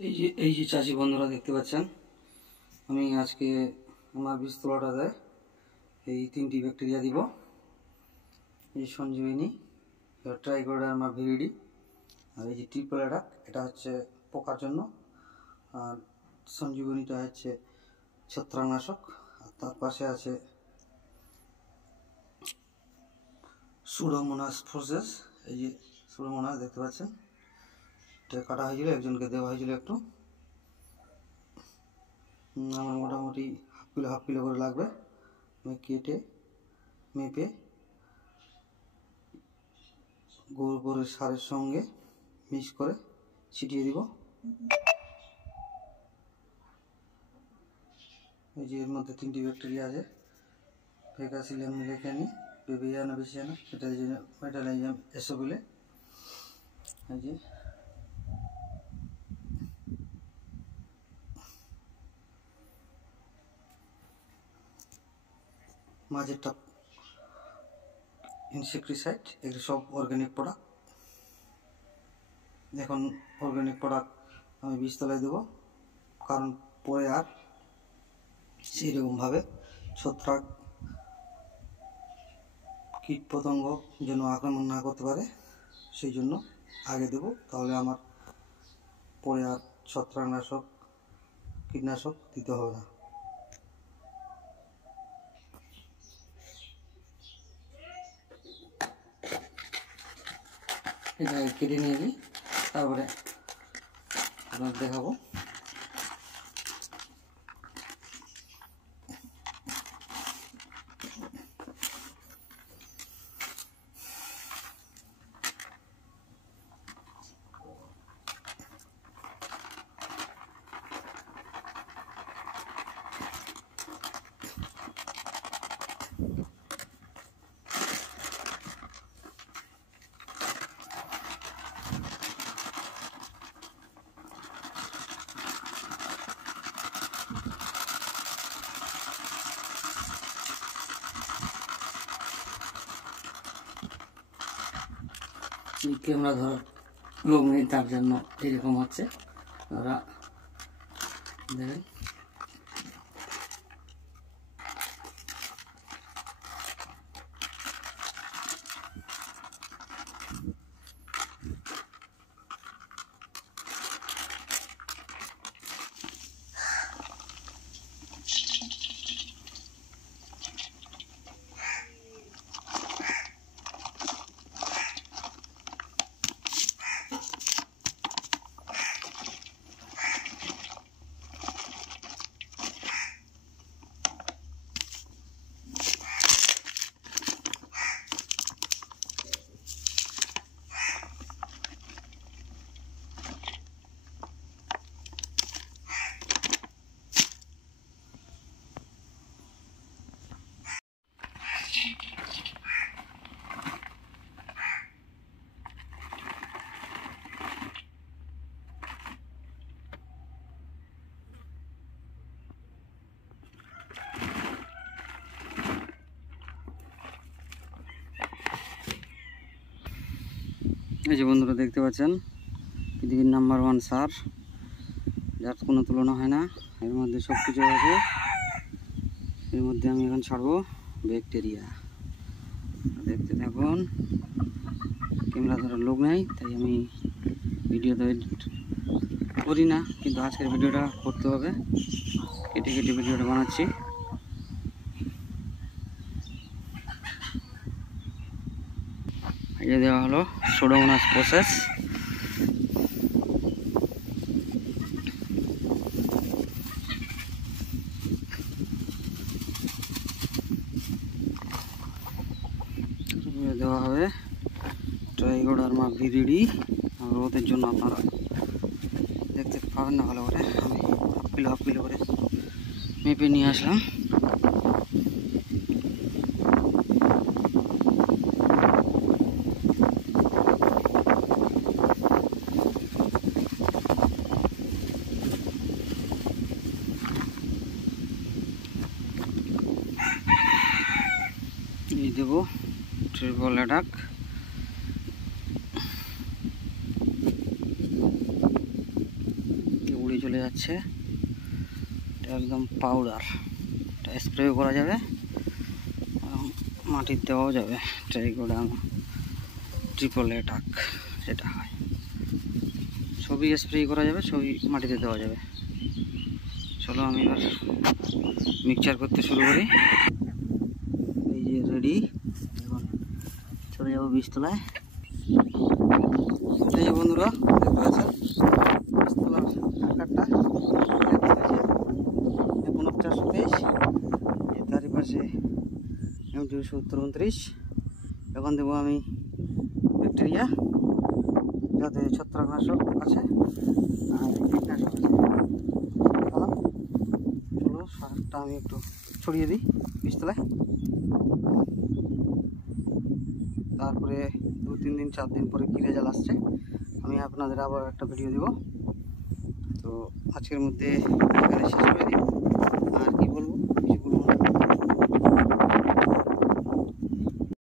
এই যে চাষি বন্ধুরা দেখতে পাচ্ছেন, আমি আজকে আমার বীজতলাটাতে এই 3টি ব্যাকটেরিয়া দিব। এই সঞ্জীবিনী, ট্রাইকোডার্মা ভিরিডি, আর এই যে ট্রিপল অ্যাটাক, এটা হচ্ছে পোকার জন্য, আর সঞ্জীবনীটা হচ্ছে ছত্রাকনাশক। আর তার পাশে আছে সুডোমোনাস ফোর্সেস। এই যে সুডোমোনাস দেখতে পাচ্ছেন, এটা কাটা হয়েছিল, একজনকে দেওয়া হয়েছিল একটু। আমার মোটামুটি হাফ কিলো করে লাগবে। আমি কেটে মেপে গোবরের সারের সঙ্গে মিক্স করে ছিটিয়ে দিব। এই যে এর মধ্যে 3টি ব্যাকটেরিয়া আছে, ফেকাসিলিয়াম মিলেকানি, বেবিয়ানা বেসিয়ানা, মেটালাইজাম এসোবিলে। এই যে মাঝেরটা ইনসেক্টিসাইড, এগুলো সব অর্গানিক প্রোডাক্ট। এখন অর্গানিক প্রোডাক্ট আমি বীজতলায় দেবো, কারণ পরে আর সেইরকমভাবে ছত্রাক কীট পতঙ্গ যেন আক্রমণ না করতে পারে, সেই জন্য আগে দেব। তাহলে আমার পরে আর ছত্রাকনাশক কীটনাশক দিতে হবে না। এটা কেটে নিয়ে যাই, তারপরে আপনার দেখাবো। ক্যামেরা ধরার লোক নেই, তার জন্য এরকম হচ্ছে। ওরা দেখেন, এই যে বন্ধুরা দেখতে পাচ্ছেন, পৃথিবীর নাম্বার 1 সার, যার কোনো তুলনা হয় না। এর মধ্যে সব কিছু আছে। এর মধ্যে আমি এখন ছাড়বো ব্যাকটেরিয়া। দেখতে থাকুন। ক্যামেরা ধরার লোক নাই, তাই আমি ভিডিও তো এডিট করি না, কিন্তু আজকের ভিডিওটা করতে হবে। কেটে কেটে ভিডিওটা বানাচ্ছি। এই দেওয়া হলো সুডোমোনাস প্রসেস। দেওয়া হবে ট্রাইকোডার্মা ভিরিডি। আর ওদের জন্য আপনারা দেখতে পাবেন না ভালো করে, আমি হাফ কিলো করে মেপে নিয়ে আসলাম। এই দেবো ট্রিপল অ্যাটাক। চলে যাচ্ছে। এটা একদম পাউডার, এটা স্প্রেও করা যাবে, মাটির দেওয়াও যাবে। ট্রাইকোডার্মা ট্রিপল অ্যাটাক যেটা হয়, সবই স্প্রে করা যাবে, সবই মাটিতে দেওয়া যাবে। চলো আমি এবার মিক্সচার করতে শুরু করি। এই যে রেডি, এখন চলে যাবো বীজতলায়। এই যে বন্ধুরা দেখতে পাচ্ছেন বীজতলার আকারটা 4923, তারই পাশে M229। এখন দেবো আমি ব্যাকটেরিয়া, যাতে ছত্রাকনাশক আছে আর কীটনাশক আছে। চলো সারটা আমি একটু ছড়িয়ে দিই বীজতলায়, তারপরে 2-3 দিন 4 দিন পরে কী রেজাল্ট আসছে আমি আপনাদের আবার একটা ভিডিও দেব। তো আজকের মধ্যে এখানে শেষ করে দিই।